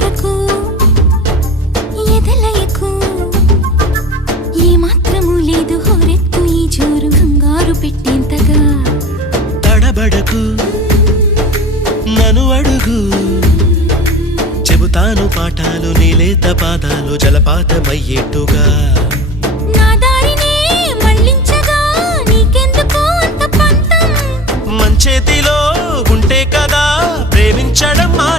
కొరకు ఎదలయకు ఏ మాత్రము లేదు హోరెత్తు ఈ జోరు కంగారు పెట్టేంతగా తడబడకు నన్ను అడుగు చెబుతాను పాఠాలు నీలేత పాదాలు జలపాతమయ్యేట్టుగా నా దారినే మళ్ళించగా నీకెందుకు అంత పంతం మంచేతిలో ఉంటే కదా ప్రేమించడం